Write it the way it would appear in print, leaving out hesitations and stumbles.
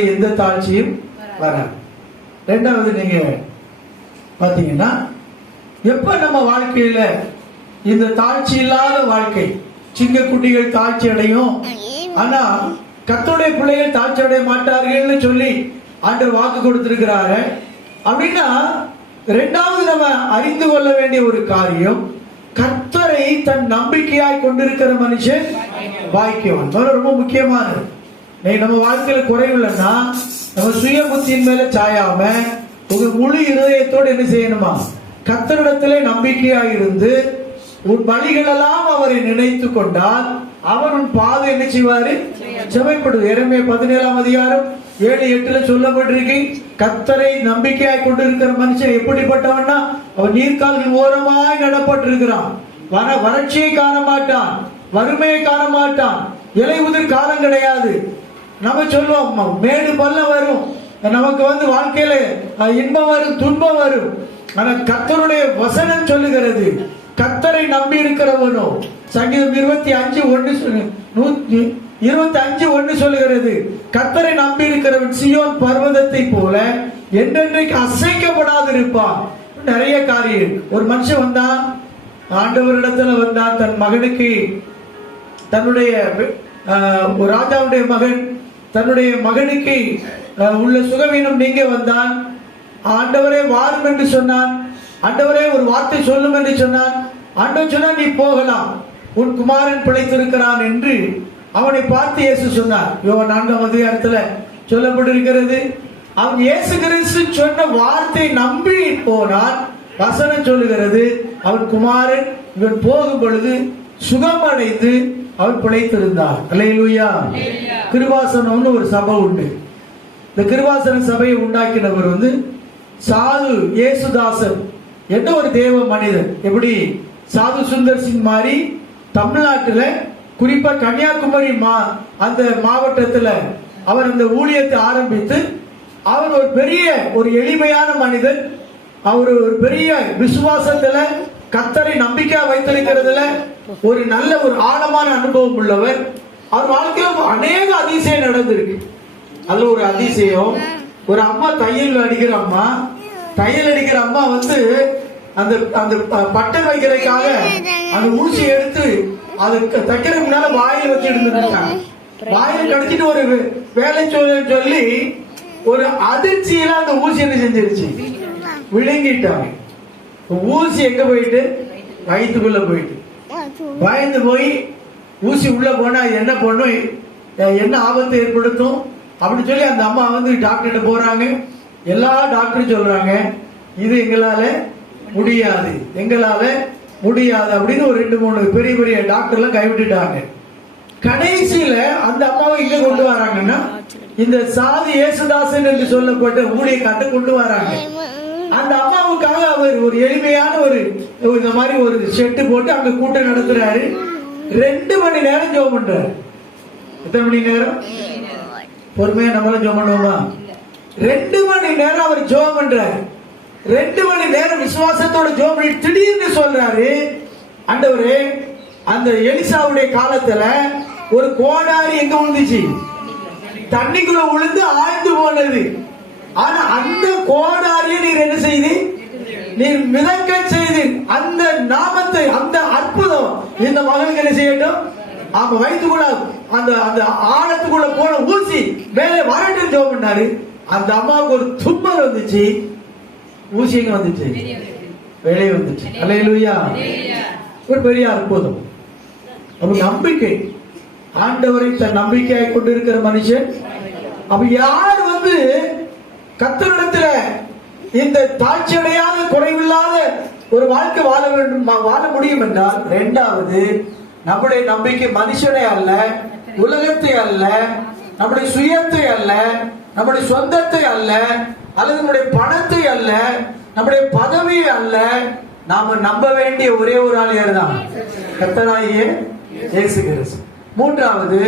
எந்த தாழ்ச்சியும் வராது. ரெண்டாவது நீங்க பாத்தீங்கன்னா எப்ப நம்ம வாழ்க்கையில இந்த தாழ்ச்சி இல்லாத வாழ்க்கை, சிங்க குட்டிகள் தாழ்ச்சி அடையும், ஆனா கர்த்தருடைய பிள்ளைகள் தாழ்ச்சி அடைய மாட்டார்கள்னு சொல்லி ஆண்டவர் வாக்கு கொடுத்திருக்கிறாரு. அப்படின்னா ரெண்டாவது நம்ம அறிந்து கொள்ள வேண்டிய ஒரு காரியம், கர்த்தரை தன் நம்பிக்கையாய் கொண்டிருக்கிற மனுஷன் பாக்கியவான். ரொம்ப முக்கியமானது. நம்ம வாழ்க்கையில குறைவுலன்னா நம்ம சுய புத்தியின் மேல சாயாம உங்க முழு இருதயத்தோடு என்ன செய்யணுமா, கர்த்தரிடத்திலே நம்பிக்கையா இருந்து உன் வழிகளெல்லாம் அவரை நினைத்து கொண்டால் அவர் உன் பாதை என்ன செய்வாரு, செவைப்படுது. எரேமியா 17ஆம் அதிகாரம் 7-8 சொல்லப்பட்டிருக்கு, கர்த்தரை நம்பிக்கையாய் கொண்டிருக்கிற மனுஷன் எப்படிப்பட்டவன்னா அவன் நீர்க்கால்கள் ஓரமாய் நடப்பட்டிருக்கிறான், வறட்சியை காண மாட்டான், வறுமையை காண மாட்டான், இலை உதிர் காலம் கிடையாது. நம்ம சொல்லுவோம் மேடு பள்ளம் வரும், நமக்கு வாழ்க்கையில இன்பம் வரும், துன்பம் வரும். ஆனா கர்த்தருடைய வசனம் சொல்லுகிறது, கர்த்தரை நம்பி இருக்கிறவனோ, சங்கீதம் 25:1 சொல்லுகிறது, கர்த்தரை நம்பி இருக்கிறவன் சியோன் பர்வதத்தை போல என்றென்றைக்கு அசைக்கப்படாது இருப்பான். நிறைய காரியம். ஒரு மனுஷன் வந்தான், ஆண்டவரிடத்துல வந்தான், தன் மகனுக்கு தன்னுடைய ராஜாவுடைய மகன் தன்னுடைய மகனுக்கு உள்ள சுகவீனம் நீங்க வந்தான். ஆண்டவரே வாரும் என்று சொன்னான். ஆண்டவரே ஒரு வார்த்தை சொல்லும் என்று சொன்னான். ஆண்டவர் சொன்னா நீ போகலாம், உன் குமாரன் பிழைத்திருக்கிறான் என்று அவனை பார்த்து இயேசு சொன்னார். யோவான் 4ஆம் அதிகாரத்துல சொல்லப்பட்டிருக்கிறது. அவன் இயேசு கிறிஸ்து சொன்ன வார்த்தை நம்பி போனான். வசனம் சொல்லுகிறது, அவன் குமாரன் இவன் போகும் பொழுது சுகமடைந்து அவன் பிழைத்திருந்தார். அல்லேலூயா. கிருபாசனம்னு ஒரு சபை உண்டு. இந்த கிருபாசன சபையை உண்டாக்கினவர் சாது இயேசுதாசன் என்ற ஒரு தேவ மனிதன். எப்படி சாது சுந்தர் சிங் மாதிரி தமிழ்நாட்டில் குறிப்பா கன்னியாகுமரி அந்த மாவட்டத்தில் அவர் அந்த ஊழியத்தை ஆரம்பித்து, அவர் ஒரு பெரிய ஒரு எளிமையான மனிதன். அவர் ஒரு பெரிய விசுவாசத்துல கர்த்தரை நம்பிக்கை வைத்திருக்கிறதுல ஒரு நல்ல ஒரு ஆழமான அனுபவம் உள்ளவர். அவர் வாழ்க்கையில அநேக அதிசயம் நடந்திருக்கு. அதுல ஒரு அதிசயம், ஒரு அம்மா தையல் அடிக்கிற அம்மா அந்த அந்த பட்டன் வைக்கிறதுக்காக அந்த ஊசி எடுத்து அது தைக்கிறதுக்கு முன்னால வாயில் வச்சு இருந்துருக்காங்க. வாயில் கடிச்சிட்டு ஒரு வேலை சொல்லி ஒரு அதிர்ச்சியில அந்த ஊசி என்ன செஞ்சிருச்சு, விழுங்கிட்டாங்க. ஊசி எங்க போயிட்டு, வயிற்றுக்குள்ள போயிட்டு, பயந்து போய் ஊசி உள்ள போனா என்ன பண்ணும், என்ன ஆபத்தை ஏற்படுத்தும் அப்படின்னு சொல்லி அந்த அம்மா டாக்டர்கிட்ட போறாங்க. எல்லா டாக்டரும் சொல்றாங்க, இது எங்களால முடியாது அப்படின்னு ஒரு 2-3 பெரிய பெரிய டாக்டர்லாம் கைவிட்டுட்டாங்க. கடைசியில அந்த அம்மாவை இங்க கொண்டு வராங்கன்னா இந்த சாது இயேசுதாசன் என்று சொல்லப்பட்ட ஊழியக்காரரை கொண்டு வராங்க. அந்த அம்மாவுக்காக அவர் ஒரு எளிமையான ஒரு இந்த மாதிரி ஒரு ஷெட்டு போட்டு அங்க கூட்டம் நடத்துறாரு. 2 மணி நேரம் ஜெபம் பண்றாரு. எத்தனை மணி நேரம்? பொறுமையா நம்மளும் ஜெபம் பண்ணுவோமா? 2 மணி நேரம் அவர் ஜெபம் பண்றாரு. 2 மணி நேரம் விசுவாசத்தோட ஜெபம் பண்ணி திடீர்னு சொல்றாரு, ஆண்டவரே அந்த எலிசாவுடைய காலத்துல ஒரு கோடாரி எங்க விழுந்துச்சு, தண்ணிக்குள்ள விழுந்து ஆழ்ந்து போனது. ஆனா அந்த கோடாரியை நீர் என்ன செய்து, நீர் மிதக்க செய்து அந்த நாமத்தை, அந்த அற்புதம் இந்த மகனுக்கு என்ன செய்யட்டும், அவங்க வயிற்றுக்குள்ள அந்த அந்த ஆழத்துக்குள்ள போன ஊசி மேலே வரட்டு ஜெபம் பண்ணாரு. அந்த அம்மாவுக்கு ஒரு தும்மல் வந்துச்சு, ஊசி எங்க வந்துச்சு, வெளியே வந்துச்சு. அல்லேலூயா. ஒரு பெரிய அற்புதம். அப்ப நம்பிக்கை, ஆண்டவரை தன் நம்பிக்கையாய் கொண்டிருக்கிற மனுஷன். அப்ப யார் கர்த்தரிடத்துல இந்த தாழ்ச்சியடையாத குறைவில்லாத ஒரு வாழ்க்கை வாழ முடியும் என்றால், இரண்டாவது நம்முடைய நம்பிக்கை மனுஷனை அல்ல, உலகத்தை அல்ல, நம்முடைய சுயத்தை அல்ல, நம்முடைய சொந்தத்தை அல்ல, அல்லது நம்முடைய பணத்தை அல்ல, நம்முடைய பதவியை அல்ல. நாம நம்ப வேண்டிய ஒரே ஒரு ஆள் யார் தான்? கர்த்தராகிய இயேசு கிறிஸ்து. மூன்றாவது